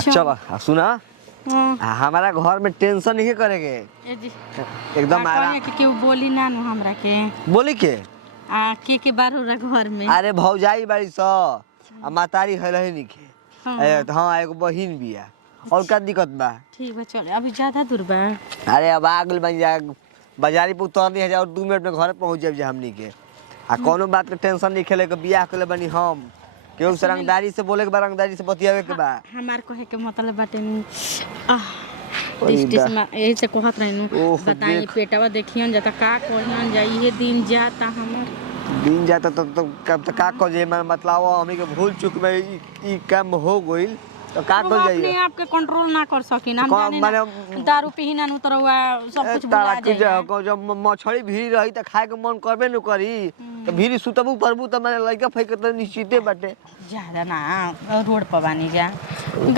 अच्छा सुना हमारा घर में टेंशन नहीं करेगे एकदम आराम के केहू बोली ना नु हमरा के बोली के के बार हो घर में अरे भौजाई बाड़ी सो आ मातारी है रहे नहीं के हां एगो बहिन बिया और का दिक्कत बा ठीक बा चल अभी ज्यादा दूर बा अरे अब आगल बन जा बाजारी पे उतर नहीं है और 2 मिनट में घर पहुंच जाब जे हमनी के आ कोनो बात के टेंशन नहीं खेले के बियाह करे बनी हम केहू से रंगदारी से बोले के बा रंगदारी से बतियावे के बा हमार कहे के मतलब बाटे डिस्टिस में यही से कहत रहनु बताई पेटवा देखियन जाता का कहन जाई ये दिन जाता हमर दिन जाता तो कब तक का कह जे मतलब हमनी के भूल चूक में ई काम हो गइल तो का कर जाइए अपने आप के कंट्रोल ना कर सकी ना हम जाने दारू पी ना तो रहुआ सब कुछ भुला जाए जब मछली भीड़ रही त खाए के मन करबे न करी तो भीड़ सुतबू परबू त माने लइका फैके त निश्चिते बाटे ज्यादा ना रोड पर बानी जा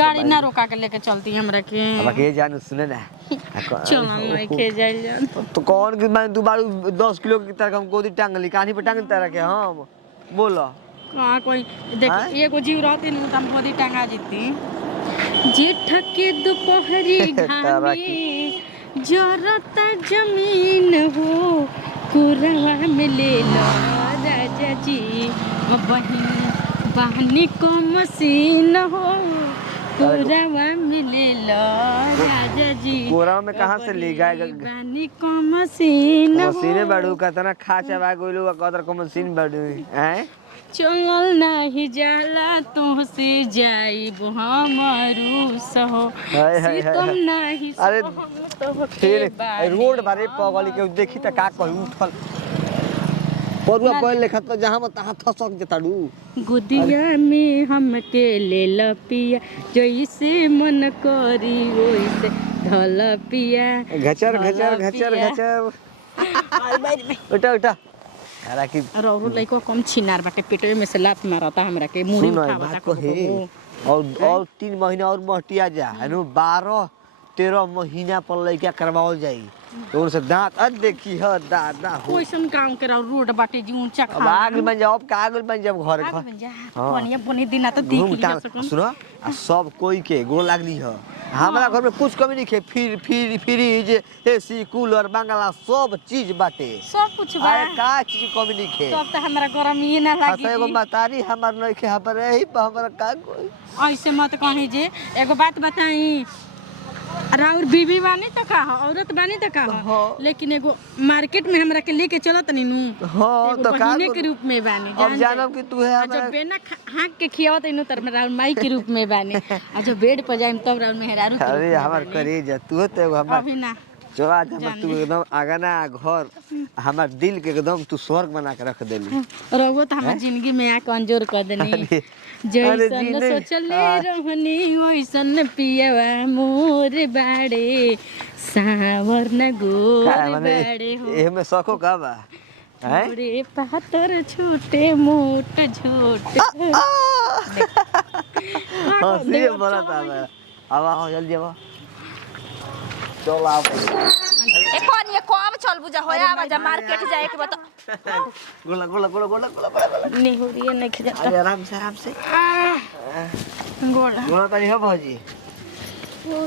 गाड़ी ना रोका के लेके चलती हमरा के अब के जान सुने ना चल नहीं के जाइल जान तो कौन के मैं दुबारू 10 किलो की तरह हम गोदी टांग ली कहानी पे टांग तरह के हम बोलो का कोई देख एगो जीव रहती न हम गोदी टांगा जीती जेठ के दोपहरी घामी जरता जमीन हो कुरवा में ले लो राजा जी बहिन बहनी को मसीन हो कुरवा में ले लो राजा जी कोरा में कहां से ले जाएगा बहनी को मसीन मशीने बाड़ू कतना खाचा बा गइलो कदर को मशीन बाड़ू हैं चल नहीं जाला तुमसे जाइब हमारू सहो तुम नहीं अरे फिर रोड बारे पगली के देखी त का कहि उठल परुआ पहले लेखा तो जहां में तहां थसक जताड़ू गुदिया में हमके ले लपिया जैसे मन करी वैसे ढल पिया घचर घचर घचर घचर उठा उठा अरे कि रोरू लइको कम छिनार बाटे पेटवे में से लात मारता हमरा के मुड़ी उठावता को हे और 3 महीना और मटिया जा है 12-13 महीना पर लइका करवाओ जाई तो उनसे दांत देखी ह दादा हो कोइसन गांव के रोड बाटे जी ऊंचा खा अब आगल बन जाओ कागल बन जाओ घर कोनिया बने दिन तो देख लिया सुनो सब कोई के गो लागली ह हमारा घर में कुछ कमी नहीं है फ्रिज एसी कूलर बंगला सब चीज बाटे सब कुछ बा अरे का चीज कमी नहीं है तब तो हमरा गरमी ही ना लागी एगो मातारी हमर नहीं के हमर यही हमरा का कोई ऐसे मत कहि जे एगो बात बताई राउर बीबी बानी त का औरत बानी त का लेकिन एगो मार्केट में हमरा के लेके चलत नी नु हां तो का के रूप में बानी अब जानम कि तू है हमरा जब बेना हाक के खियावत इनु तर राउर माई के रूप में बानी आ जब बेड पर जाइम तब राउर मेहरारू अरे हमर करे जा तू तो एगो हमर अभी ना चला जा तू एकदम आगा ना घर हमर दिल के एकदम तू स्वर्ग बना के रख देली रहुओ त हमर जिंदगी में आ कंजोर कर देनी जैसन सोचले रहनी वैसन पियवा मोर बाड़े सावर न गोर बाड़े हो एमे सको का बा हैं रे पातर छोटे मोट झोट हां से बड़ा था अब आओ जल्दी आओ चल आओ ए कोन ये कब चल बुझा होया आवाज मार्केट जाए के बता गोला गोला गोला गोला गोला नहीं हो रही है नहीं खिजा अरे आराम से गोला गोला तनी हो भौजी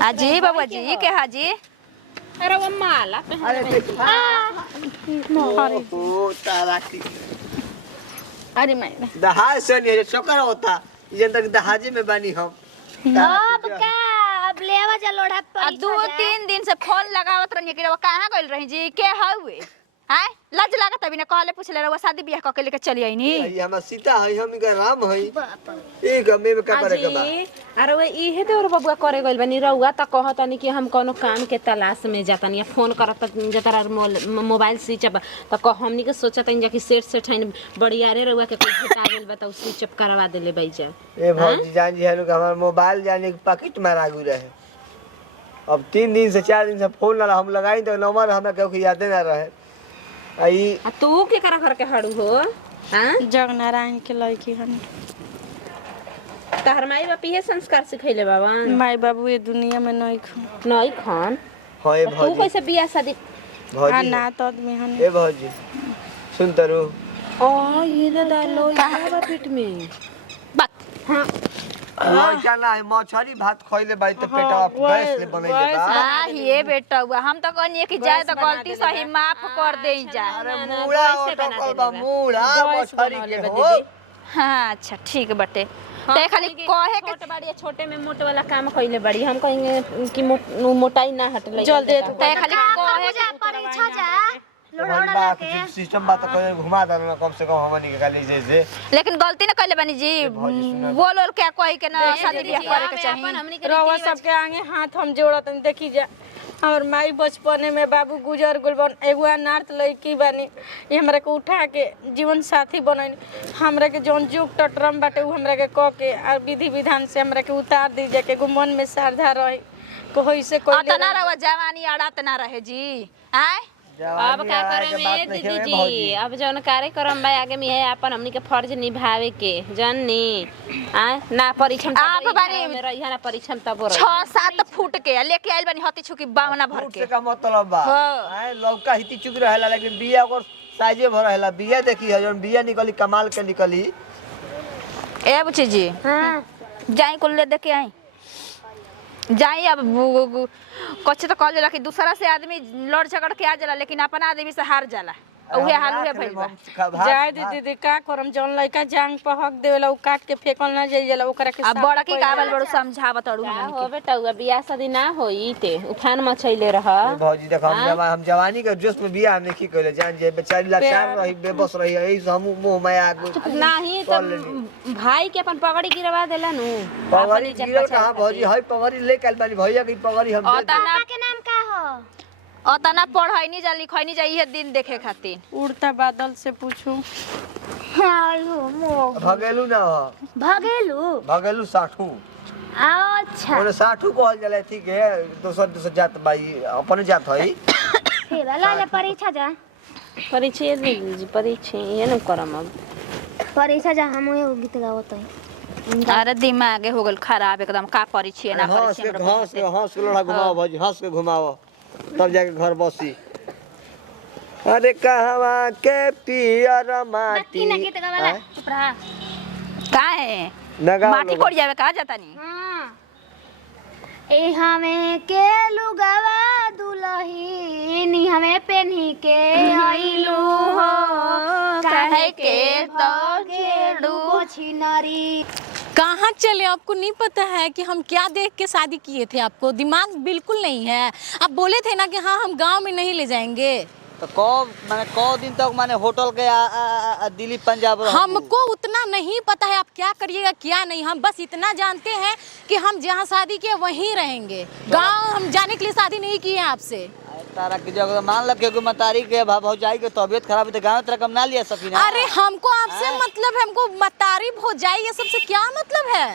अजी बाबा जी के हाजी अरे वो माला अरे ओ तारा की अरे मैं दहाज से नहीं चक्कर होता ये तक दहाजे में बानी हम अब का अब लेवा जा लोढ़ा पर 2-3 दिन से फोन लगावत रहनी कि कहां गइल रही जी के हउए हां लज लागत अभी ना कहले पूछले रवा शादी बियाह क के लेके चली आईनी ये हमर सीता है हम के राम है एक हमें में का करे के बा अरे वो इहे देवर बबुआ करे गइल बनी रहुआ त कहतनी कि हम कोनो काम के तलाश में जातनी फोन करत जतरा मोबाइल स्विच ऑफ त हमनी के सोचतनी जा कि सेट है बढ़िया रे रहुआ के कोई भेटा गेल बा त स्विच ऑफ करवा देले बैजा ए भौजी जान जी हनु हमर मोबाइल जाने के पैकेट मारा गु रहे अब 3 दिन से 4 दिन से फोन ला हम लगाई तो नंबर हमरा के याद ना रहे आई तू के करा घर के हड़ू हो हां जग नारायण के लड़की हन तहर माई बाप ये संस्कार सिखैले बाबा माई बाबू ये दुनिया में नहीं खान हां ए भौजी तू कैसे बियाह शादी भौजी ना तो आदमी हन ए भौजी सुन तरू ओ ये दादा लो ये बा पेट में बात हां लइका ना है मछरी भात खइले बाई त पेटवा गैस ले बनैले बा। हां ये बेटा हुआ हम तो कहनी कि जाए तो गलती सही माफ कर दे जा। अरे मूड़ा अटकल बा मूड़ा मछरी के हो। हां अच्छा ठीक बटे ते खाली कहे के छोटे बड़ी छोटे में मोटे वाला काम कइले बड़ी हम कहेंगे कि मोटाई ना हटले जल्दी ते खाली कहे के परीक्षा जा लोड़ा बा कुछ सिस्टम बात करे घुमा देना कम से कम हमनी के खाली जैसे। लेकिन गलती ना कइले बानी जी बोल और क्या कहि के ना शादी ब्याह करे के चाहिए। रउआ सबके आगे हाथ हम जोड़त देखी जा और माई बचपने में बाबू गुजर गुलबन एगो अनाथ लड़की बानी ये हमरा के उठा के जीवन साथी बनैन हमरा के जौन जुग टटरम बाटे उ हमरा के क के और विधि विधान से हमरा के उतार दी जाके गो मन में श्रद्धा रहे कोई से कोई अतना रवा जवानी अड़ात ना रहे जी आय अब का करे में दीदी जी अब जौन कार्यक्रम बा आगे में है अपन हमनी के फर्ज निभावे के जननी आ ना परीक्षा आप बानी में रही ना परीक्षा तब रही 6-7 फुट के लेके आइल बानी हती छुकी बावना भर फुट के से का मतलब बा हैं लौका हिती चुक रहेला लेकिन बिया ओकर साइजे भर रहेला बिया देखी है जौन बिया निकली कमाल के निकली। ए बुची जी हां जाई को ले देके आई जाई अब कुछ तो कह जाला कि दूसरा से आदमी लड़ झगड़ के आ जाला लेकिन अपन आदमी से हार जाला उहे हाल उहे भइल बा। जाय दीदी का करम जौन लड़का जांग पर हक देवेला उ काट के फेकल ना जाई जाला ओकरा के अब बड़ा की काबल बड़ो समझावत अड़ू हो बेटा हुआ बियाह शादी ना होई ते उफान मचैले रह भौजी देख हम जवानी के जोश में बियाह नहीं कइले जान जे बेचारी लाचार रही बेबस रही एही से हम मुंह में आगु नहीं तो भाई के अपन पगड़ी गिरवा देला नु पगड़ी गिरल कहां भौजी है पगड़ी ले कल बानी भैया की पगड़ी हम दे अतना के नाम का हो अतना पढ़ाई नहीं जा लिखाई नहीं जा ये दिन देखे खातिर उड़ता बादल से पूछूं आयो मो भगेलू ना हो भगेलू साठू अच्छा ओने साठू कहल जाला ठीक है दोसर जात बाई अपन जात हई फिर ला परीक्षा जा परीक्षा दीदी जी परीक्षा ये न करम अब परीक्षा जा हम गीत गावत है अरे दिमाग हो गल खराब एकदम का करी छी ना करी छी हंस के लोड़ा घुमाओ भौजी हंस के घुमाओ तब जाके घर बसी। अरे कहवा के पियर माटी ना गीत गावला चुप रहा का है नगा माटी कोड़ जावे का जाता नहीं हां ए हमें के लुगावा दुलही हमें पेन्ही के आइलू हो काहे के तो घेड़ू छिनारी कहाँ चले आपको नहीं पता है कि हम क्या देख के शादी किए थे। आपको दिमाग बिल्कुल नहीं है। आप बोले थे ना कि हाँ हम गांव में नहीं ले जाएंगे तो कौ दिन तक माने होटल के दिल्ली पंजाब हमको उतना नहीं पता है आप क्या करिएगा क्या नहीं। हम बस इतना जानते हैं कि हम जहाँ शादी किए वहीं रहेंगे। गांव हम जाने के लिए शादी नहीं किए आपसे। तारा की जगह मान लग के मतारी के भौजाई के तबीयत खराब है तो गांव तरह कम ना लिया सकी ना। अरे हमको आपसे मतलब है हमको मतारी भौजाई ये सबसे क्या मतलब है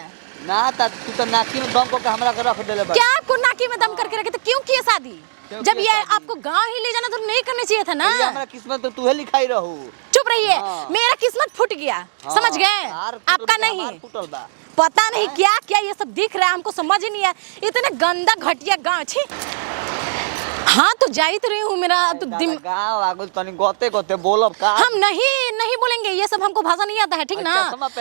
ना तू तो नाकी में दम को हमरा के रख देले बा। क्या आपको नाकी में दम करके रखे थे क्यों किए शादी जब ये आपको गांव ही ले जाना तो नहीं करना चाहिए था ना। हमरा किस्मत तो तू ही लिखाई रहू। चुप रहिए मेरा किस्मत फूट गया समझ गए आपका नहीं पता नहीं क्या क्या ये सब दिख रहा है हमको समझ ही नहीं है इतने गंदा घटिया गाँव छी। हाँ तो जाई तो रही हूँ मेरा तो गाँव आगो तनी गोते गोते बोलब का हम नहीं बोलेंगे ये सब हमको भाषा नहीं आता है ठीक ना।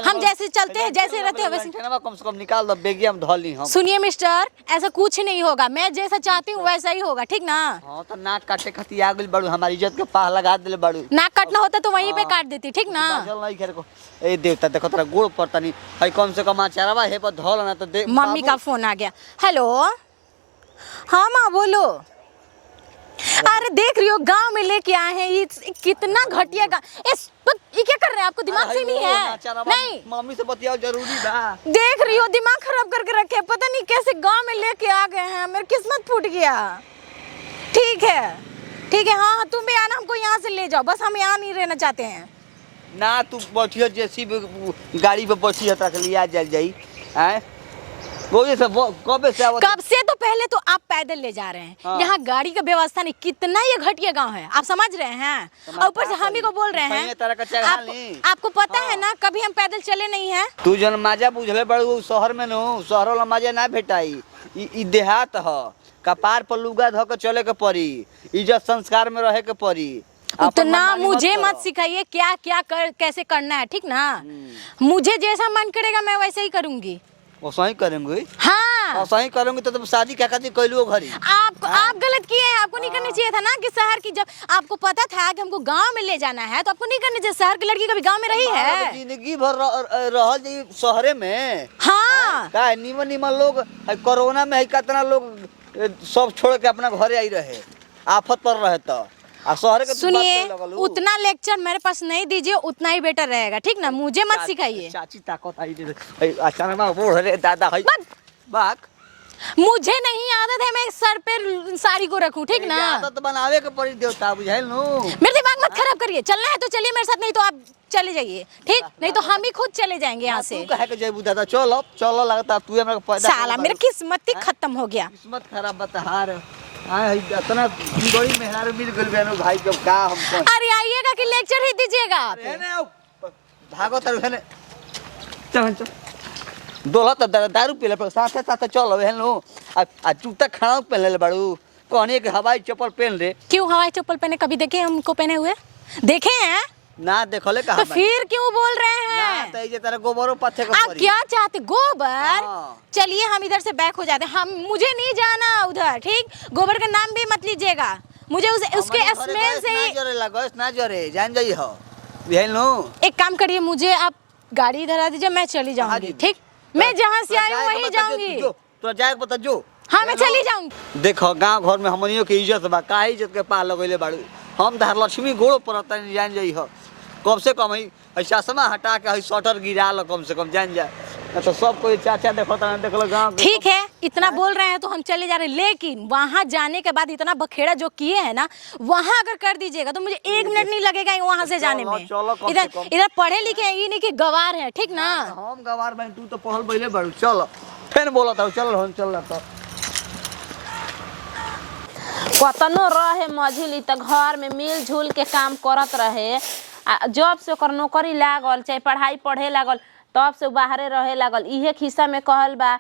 हम जैसे चलते हैं जैसे रहते हैं वैसे कम से कम निकाल दो बेगी हम धली हम। सुनिए मिस्टर ऐसा कुछ नहीं होगा मैं जैसा चाहती हूँ वैसा ही होगा ठीक ना। हाँ तो नाक काटे खाती आ गइल बड़ू हमारी इज्जत के पाह लगा देले बड़ू। नाक काटना होता तो वहीं पे काट देती ठीक ना। नहीं खेर को ए देवता देखो तेरा गोड़ पर तनी हई कम से कम आचारवा हे पर धल ना तो दे। मम्मी का फोन आ गया हेलो हाँ माँ बोलो। अरे देख रही हो गांव में लेके आए हैं ये कितना घटिया ये क्या कर रहे हैं आपको दिमाग से नहीं है नहीं मम्मी से बतियाओ जरूरी बा। देख रही हो दिमाग खराब करके रखे पता नहीं कैसे गांव में लेके आ गए हैं मेरी किस्मत फूट गया। ठीक है हाँ तुम भी आना हमको यहाँ से ले जाओ बस हम यहाँ नहीं रहना चाहते हैं ना तू बैठियो जैसी गाड़ी पे बैठी तक लिया जल जाई हैं कब से तो पहले तो आप पैदल ले जा रहे हैं हाँ। यहाँ गाड़ी का व्यवस्था नहीं कितना ये घटिया गांव है आप समझ रहे हैं और ऊपर से हम ही को बोल रहे हैं आपको पता है ना कभी हम पैदल चले नहीं है। तू जन माजा बुझले बड़ू शहर में नो शहर वाला माजा ना भेटाई ई देहात ह कपार पर लुगा धो के चले के पड़ी इज्जत संस्कार में रहे के पड़ी। उतना मुझे मत सिखाइए क्या क्या कैसे करना है ठीक ना। मुझे जैसा मन करेगा मैं वैसे ही करूंगी वो सही करेंगे। हाँ और सही करेंगे तो तुम शादी क्या करती कैलू घरी। आप गलत किए हैं। आपको नहीं करना चाहिए था ना कि शहर की, जब आपको पता था कि हमको गांव में ले जाना है तो आपको नहीं करना चाहिए। शहर की लड़की कभी गांव में रही है? जिंदगी भर रहल जाई शहरे में। हाँ का निमन निमन लोग कोरोना में है कितना लोग सब छोड़ के अपना घरे आई रहे, आफत पर रहे तो। आ शहर के सुनिए, उतना लेक्चर मेरे पास नहीं दीजिए, उतना ही बेटर रहेगा, ठीक ना? मुझे मत सिखाइए। चाची ताकत आई अचानक ना बोल रहे दादा है बाक। मुझे नहीं आदत है मैं सर पे साड़ी को रखूं, ठीक ना? आदत बनावे के पड़ी देवता बुझाइल नु। मेरे दिमाग मत खराब करिए। चलना है तो चलिए मेरे साथ, नहीं तो आप चले जाइए, ठीक? नहीं तो हम ही खुद चले जाएंगे यहाँ से। तू कहे के जयबू दादा चलो चलो, लगता तू हमरा पैदा साला मेरा किस्मत ही खत्म हो गया। किस्मत खराब बतहार आए इतना बड़ी मेहरारू मिल गइल बेनो भाई के का हम। अरे आइएगा कि लेक्चर ही दीजिएगा आप? भागो तर हेने चल चल दोला त दारू पीले पर साथे साथे चलो हेलो। आ जूता खाना पहन ले बाड़ू, कहनी के हवाई चप्पल पहन ले। क्यों हवाई चप्पल पहने? कभी देखे हमको पहने हुए? देखे हैं ना देखले कहा तो फिर क्यों बोल रहे हैं? ना त जे तेरा गोबरो पत्थे का आप क्या चाहते? गोबर? हाँ। चलिए हम इधर से बैक हो जाते हैं। हम मुझे नहीं जाना उधर, ठीक? गोबर का नाम भी मत लीजिएगा। मुझे उसके स्मेल से ही ना जरे लगस ना जरे जान जाई हो हेलो। एक काम करिए, मुझे आप गाड़ी धरा दीजिए, मैं चली जाऊंगी, ठीक? मैं जहाँ से आई हूँ वहीं जाऊंगी। तो जाए बता जो। हाँ मैं चली जाऊंगी। देखो गांव घर में हमनियों के इज्जत बा, का इज्जत के पा लगैले बाड़ू। हम तहार लक्ष्मी गोड़ पर तनी जान जाई हो। कम से कम है चश्मा हटा के है शटर गिरा लो, कम से कम जान जा। तो सब कोई चाचा देखो तना देख लो गांव। ठीक है, इतना बोल रहे हैं तो हम चले जा रहे हैं, लेकिन वहां जाने के बाद इतना बखेड़ा जो किए हैं ना, वहां अगर कर दीजिएगा तो मुझे 1 मिनट नहीं लगेगा वहां से जाने में। इधर पढ़े लिखे हैं, ये नहीं कि गवार है, ठीक ना? हम गवार बन, तू तो पहल बैले बाड़ू। चलो फिर बोला था चल हम चल रहा। कतनो रहे मझिली त घर में मिलजुल के काम करत रहे। जब से ओकर नौकरी लागल चाहे पढ़ाई पढ़े लागल तब से बाहरे रहे लागल। इहे खिस्सा में कहल बा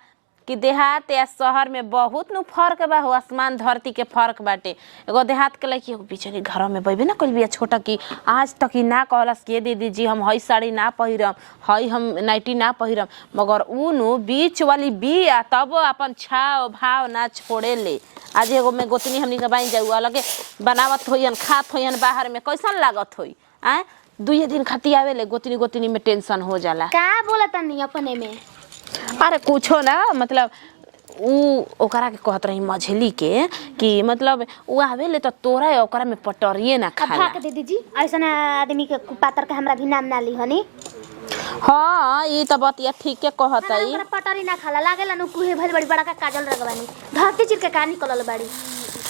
कि देहात या शहर में बहुत नु फर्क बा, हो आसमान धरती के फर्क बाटे। एगो देहात के लड़की एगो बेचारी घर में बैबे ना कइल बिया छोटा की, आज तक ही ना कहलस के दीदी जी हम हई साड़ी ना पहिरम, हई हम नाइटी ना पहिरम, मगर उ नु बीच वाली बिया तब अपन छाव भाव ना छोड़े ले। आज एगो में गोतनी हमनी के बाइन जाऊ अलगे बनावत होइहन, खात होइहन, बाहर में कैसन लागत होई आ? 2 दिन खाती आवे ले गोतनी में टेंशन हो जाला। का बोला तनी अपने में? अरे कुछो ना, मतलब ओकरा के कहत रही मझली के कि मतलब उ आवे ले तो तोरा ओकरा में पटरिए ना खाला। भाग दीदी जी, ऐसा आदमी के पातर के हमरा भी नाम ना ली हनी। हाँ ये तो बतिया ठीक के कहत है। हमरा पटरी ना खाला लागेला नु कुहे भल बड़ी बड़ा का काजल रगवानी धरती चिर के का निकलल बाड़ी।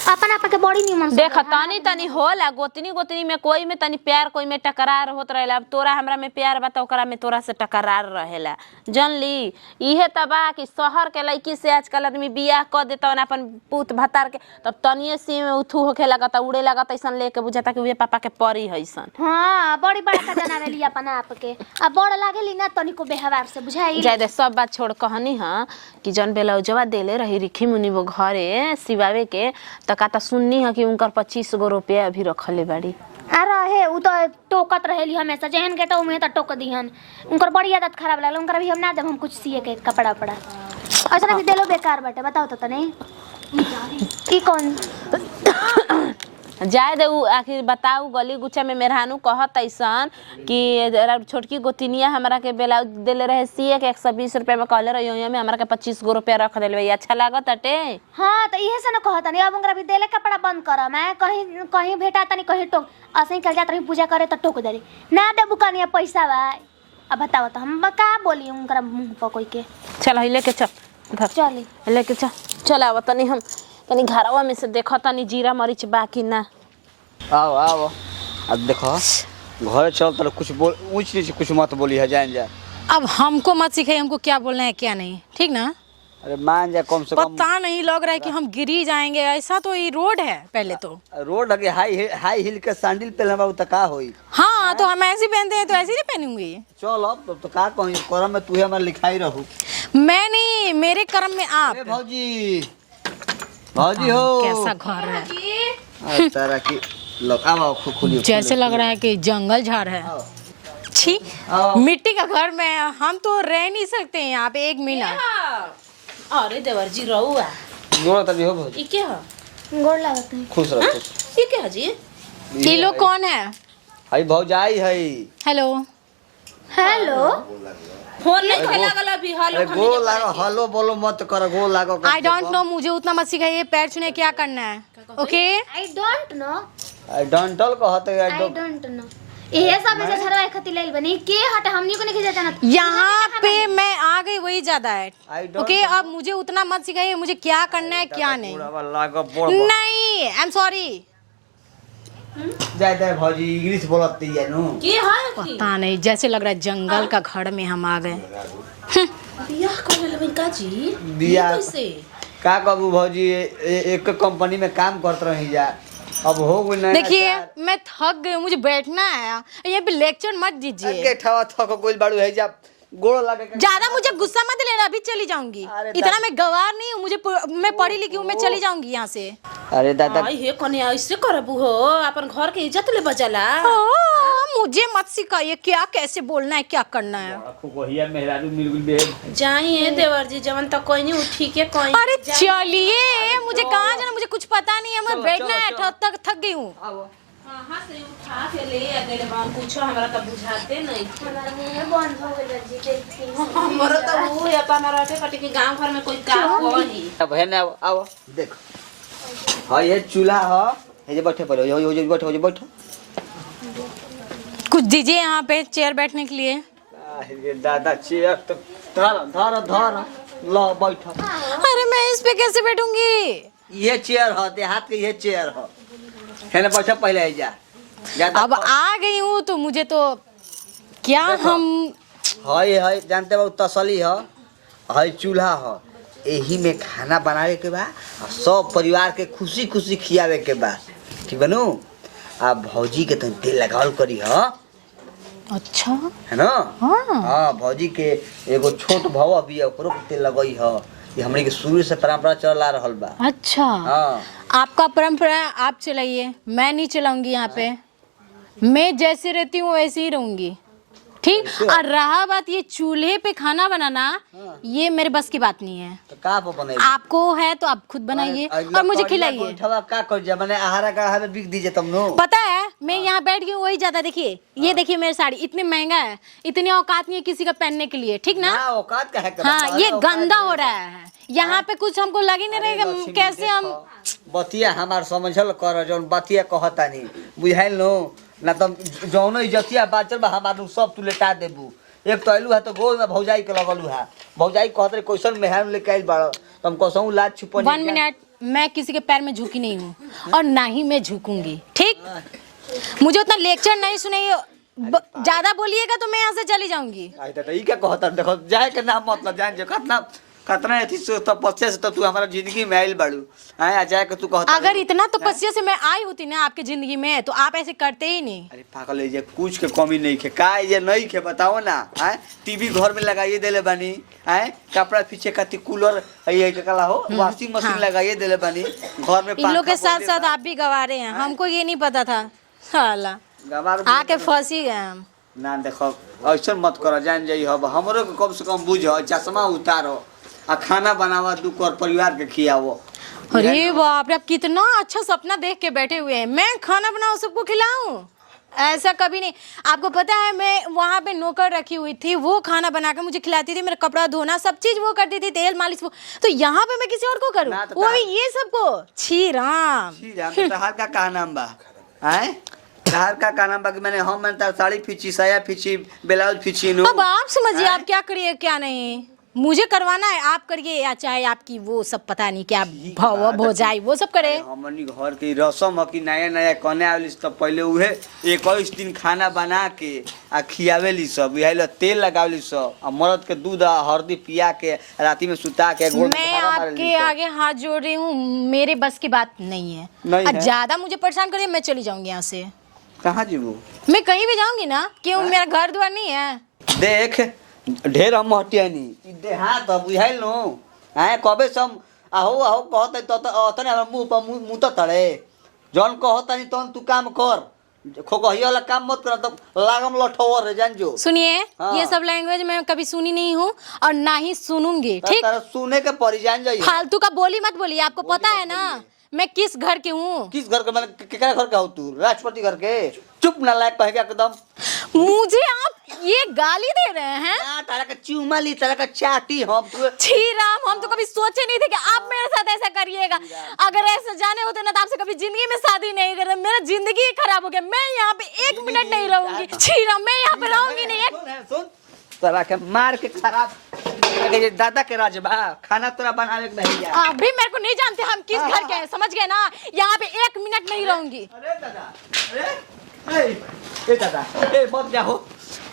अपन आप के बड़ी निमन देख तनी तनी होला गोतनी में कोई में तनी प्यार कोई में टकरार होत रहेला। अब तोरा हमरा में प्यार बा त ओकरा में तोरा से टकरार रहेला, जानली? इहे त बा कि शहर के लड़की से आजकल आदमी बियाह क देता अपन पूत भतार के, तब तनिए सी में उथू होखे लगता, उड़े लगता, ऐसन लेके बुझाता कि उहे पापा के परी हईसन। हां बड़ी बड़ा का जनावेली अपन आप के, अब बड़ लागेली ना तनिको बेहवार से बुझाई। जाय दे सब बात छोड़। कहनी हां कि जन ब्लाउजवा देले रही रिखी मुनि वो घरे सिवावे के त का त सुननी है कि उनकर 25 गो रुपया अभी रखले बाड़ी। आ रहे उ तो टोकत रहेली हमेशा, जहन के तो उमे त टोक दिहन। उनकर बड़ी आदत खराब लागल, उनकर भी हम ना देब हम कुछ सिए के कपड़ा पड़ा ऐसा भी देलो बेकार बाटे। बताओ तो नहीं की कौन जाए दे आखिर बताऊ गली गुच्चा में मेहरानू कहत ऐसन कि छोटकी गोतिनिया हमरा के ब्लाउज देले रहे सिए के 120 रुपया में कहले रही में हमरा के 25 गो रुपया रख देले। अच्छा लागत अटे? हां तो इहे से न कहत नहीं। अब उनकर भी देले कपड़ा बंद कर, मैं कहीं भेटा तनी कहीं टोक असही कल जात रही पूजा करे त टोक देली ना देबू कनिया पैसा बा। अब बताओ तो हम का बोली उनकर मुंह पर कोई के। चल ही लेके चल धर चली लेके चल आव तनी हम तनी घरवा में से देखो तनी जीरा मरीच बाकी ना। आओ आओ अब देखो घर चल तो कुछ बोल ऊंच नीच कुछ मत बोली है जान जा। अब हमको मत सिखाइए हमको क्या बोलना है क्या नहीं, ठीक ना? अरे मान जा कम से कम। पता नहीं लग रहा है कि हम गिरी जाएंगे। ऐसा तो ये रोड है पहले तो। रोड लगे हाई हिल के सैंडल पहनले बाबू त का होई? हाँ तो हम ऐसे पहनते हैं तो ऐसे ही पहनूंगी। चल अब तो का कहीं करम में तू हमार लिखाई रहू। मैं नहीं, मेरे कर्म में आप। ए भौजी भौजी हो कैसा घर है तारा की लोग आओ खुली जैसे लग रहा है कि जंगल झाड़ है। छी मिट्टी का घर में हम तो रह नहीं सकते यहाँ पे 1 मिनट। अरे देवर जी रहुआ गोड़ तनी हो भौजी ई के ह गोड़ लागत है। खुश रह खुश। ई के ह जी ये लोग कौन है? हई भौजाई हई। हेलो हेलो फोन नहीं खेला गल अभी अरे हेलो गोड़ लागो हलो बोलो मत कर गोड़ लागो आई डोंट नो, मुझे उतना मत सिखाइए। पैर छूने क्या करना है, ओके? आई डोंट नो आई डोंटल कहते आई आई डोंट डोंट नो ये सब ऐसे झरवाए खती लेल बनी के हटे हमनी को नहीं जाना। यहाँ पे मैं आ गई वही ज्यादा है, I don't ओके? अब मुझे उतना मत सिखाइए मुझे क्या करना है क्या नहीं। लागो बोल नहीं, आई एम सॉरी। जाय जाय भौजी इंग्लिश बोलती है नु। के है की पता नहीं, जैसे लग रहा है जंगल का घर में हम आ गए। बियाह कर लेबे का जी बियाह- कैसे का कहबू भौजी एक कंपनी में काम करत रही जा अब हो गई नहीं। देखिए मैं थक गई हूँ, मुझे बैठना है। ये भी लेक्चर मत दीजिए। के ठवा थक कोई बाड़ू है जा गोड़ लगे के- ज्यादा मुझे गुस्सा मत लेना, अभी चली जाऊंगी। अरे इतना मैं गवार नहीं हूँ, मैं पढ़ी लिखी हूँ, मैं चली जाऊंगी यहाँ से। अरे दादा आई हे कन्या ऐसे करबू हो अपन घर के इज्जत ले बचला मुझे मत सिखाइए क्या कैसे बोलना है क्या करना है। कोहिया मेहरारू मिलगुल बे जाइए देवर जी जवन तक कोई नहीं उठी के कोई अरे चलिए, मुझे कहाँ जाना, मुझे कुछ पता नहीं है, मैं बैठना है, थक गई हूँ। कहां से उठा के ले आ गए बान पूछो हमरा त बुझाते नहीं हमारा मुंह बंद हो गइल जी देखती हमरा त वो या त हमरा के कटी के गांव घर में कोई काम कही अब है ना आओ देख हां ये चूल्हा है ये जे बैठे पड़े हो जो बैठो कुछ दीजिए यहाँ पे चेयर बैठने के लिए। अरे दादा चेयर तो धर लो बैठो। अरे मैं इस पे कैसे बैठूंगी? ये चेयर है देहात के ये चेयर है ना बैठो पहले जा अब आ गई हूँ तो मुझे तो क्या हम है जानते हो तसली है चूल्हा है यही में खाना बनावे के बा सब परिवार के खुशी खुशी खियावे के बा ठीक बनू आ भौजी के तन तेल लगावल करी है अच्छा है ना। हाँ। हाँ भौजी के एगो छोट भव भी है ओकरो के तेल लगई है ये हमरे के शुरू से परंपरा चला रहल बा। अच्छा हाँ आपका परंपरा आप चलाइए, मैं नहीं चलाऊंगी यहाँ पे। मैं जैसे रहती हूँ वैसे ही रहूंगी, ठीक? और रहा बात ये चूल्हे पे खाना बनाना, ये मेरे बस की बात नहीं है। तो का बनाई आपको है तो आप खुद बनाइए और मुझे खिलाइए। का कर जा माने आहार का आहार बिक दीजिए तुम नो। पता है मैं यहाँ बैठ गई वही ज्यादा। देखिए ये देखिए मेरी साड़ी इतनी महंगा है, इतनी औकात नहीं है किसी का पहनने के लिए, ठीक ना? ना औकात का है हाँ ये गंदा हो रहा है यहाँ पे, कुछ हमको लग ही नहीं रहेगा कैसे हम। बतिया हमार समझल कर जौन बतिया कहता नहीं बुझाइल नो ना तुम जौनो इज्जतिया बाचल बा हमार सब तू लेटा देबू। एक तो आइलू है तो गोल में भौजाई के लगलू है भौजाई कहत रे क्वेश्चन मेहरान लेके आइल बाड़ो तुम कसौ लाज छुपन 1 मिनट, मैं किसी के पैर में झुकी नहीं हूँ और ना ही मैं झुकूंगी, ठीक? मुझे उतना लेक्चर नहीं सुनाइए, ज्यादा बोलिएगा तो मैं यहाँ से चली जाऊंगी। आई त ई का कहत देखो जाए के नाम मतलब जान जो कितना अथी से तपस्या से तो तू हमारा जिंदगी में आइल बाड़ू आए आ जाए के तू कहत अगर इतना तपस्या से मैं आई होती ना आपकी जिंदगी में तो आप ऐसे करते ही नहीं। अरे पागल है ये कुछ के कमी नहीं खे का ये नहीं खे बताओ ना आए टीवी घर में लगाइए देले बानी आए कपड़ा पीछे खाती कूलर ये कला हो वॉशिंग मशीन लगाइए देले बानी घर में इन लोग के साथ साथ आप भी गवारे हैं, हमको ये नहीं पता था। साला गवार आके फंसी गए हम। ना देखो ऐसा मत करो जान जाई हो हमरो के कम से कम बुझ चश्मा उतारो आ खाना बनावा दू कर परिवार के खियावो। अरे बाप रे, आप कितना अच्छा सपना देख के बैठे हुए हैं, मैं खाना बनाऊं सबको खिलाऊं? ऐसा कभी नहीं। आपको पता है मैं वहाँ पे नौकर रखी हुई थी, वो खाना बनाकर मुझे खिलाती थी, मेरा कपड़ा धोना सब चीज वो करती थी, तेल मालिश वो। तो यहाँ पे मैं किसी और को करूँ? ना तो वो भी ये सबको? छी राम। तहार का नाम बा हैं तहार का नाम बा कि मैंने हम मन तार साड़ी फीची साया फीची ब्लाउज फीची नो। अब आप समझिए आप क्या करिए क्या नहीं, मुझे करवाना है आप करिए या चाहे आपकी वो सब पता नहीं क्या भव भोजाई वो सब करे। हमनी घर की रसम है कि नया नया कने आवलिस तो पहले उहे 21 दिन खाना बना के आ खियावेली सब इहे तेल लगावली सब आ मर्द के दूध आ हल्दी पिया के राती में सुता के गोड़ में मैं धारा मारेली आपके सब। आगे हाथ जोड़ रही हूँ, मेरे बस की बात नहीं है। नहीं और है? ज्यादा मुझे परेशान करिए मैं चली जाऊंगी यहाँ से। कहाँ जीवू मैं कहीं भी जाऊंगी ना, क्यों मेरा घर द्वार नहीं है? देख ढेर हम हटियानी देहात बुझाइल नो हैं कबे सम आहो आहो कहत तो अतने हमरा मुंह पर मुंह तो तड़े जौन कहत नहीं तौन तू काम कर खोकहिया वाला काम मत कर, तो लागम लठोर है जान जो। सुनिए, हाँ। ये सब लैंग्वेज मैं कभी सुनी नहीं हूँ और ना ही सुनूंगी, ठीक? तारा सुने के परी जान जाइए। फालतू का बोली मत बोलिए, आपको पता है ना मैं किस घर की हूँ। किस घर का, मतलब केकरा घर का हो तू? राष्ट्रपति घर के? चुप ना लायक कहेगा एकदम। मुझे आप ये गाली दे रहे हैं? ना तारा का चूमा ली, तारा का चाटी हम तू। छी राम, हम तो कभी सोचे नहीं थे कि आप मेरे साथ ऐसा करिएगा। अगर ऐसे जाने होते ना तो आपसे कभी जिंदगी में शादी नहीं करते। मेरा जिंदगी ही खराब हो गया, मैं यहाँ पे 1 मिनट नहीं रहूंगी। छी राम, मैं यहाँ पे रहूंगी नहीं। सुन तारा के मार के खराब ये दादा के राज बा, खाना तोरा बनावे के नहीं जा। अभी मेरे को नहीं जानते हम किस घर के हैं, समझ गए ना? यहाँ पे 1 मिनट नहीं रहूंगी। अरे दादा, अरे ए दादा, ए मत जाओ।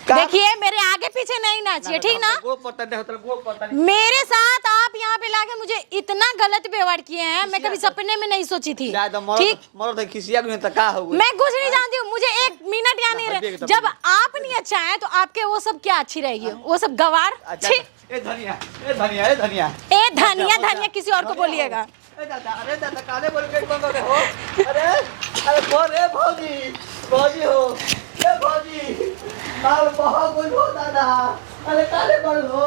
देखिए, मेरे आगे पीछे नहीं नाचिए, ठीक ना? गोड़ पड़ता है, गोड़ पड़ता है। मेरे साथ आप यहाँ पे लाके मुझे इतना गलत व्यवहार किए हैं, मैं कभी सपने में नहीं सोची थी, ठीक? मरो खिसिया भी तो का होगा। मैं कुछ नहीं जानती हूँ, मुझे 1 मिनट यहाँ नहीं रहे। जब आप नहीं अच्छा है तो आपके वो सब क्या अच्छी रहेगी? वो सब गवार। ए धनिया, ए धनिया, ए धनिया, ए धनिया, धनिया किसी और को बोलिएगा। ए दादा, अरे दादा काले बोल के कौन हो? अरे अरे कौन है? भौजी, भौजी हो, ए भौजी, माल बहुत कुछ हो दादा। अरे काले बोल हो।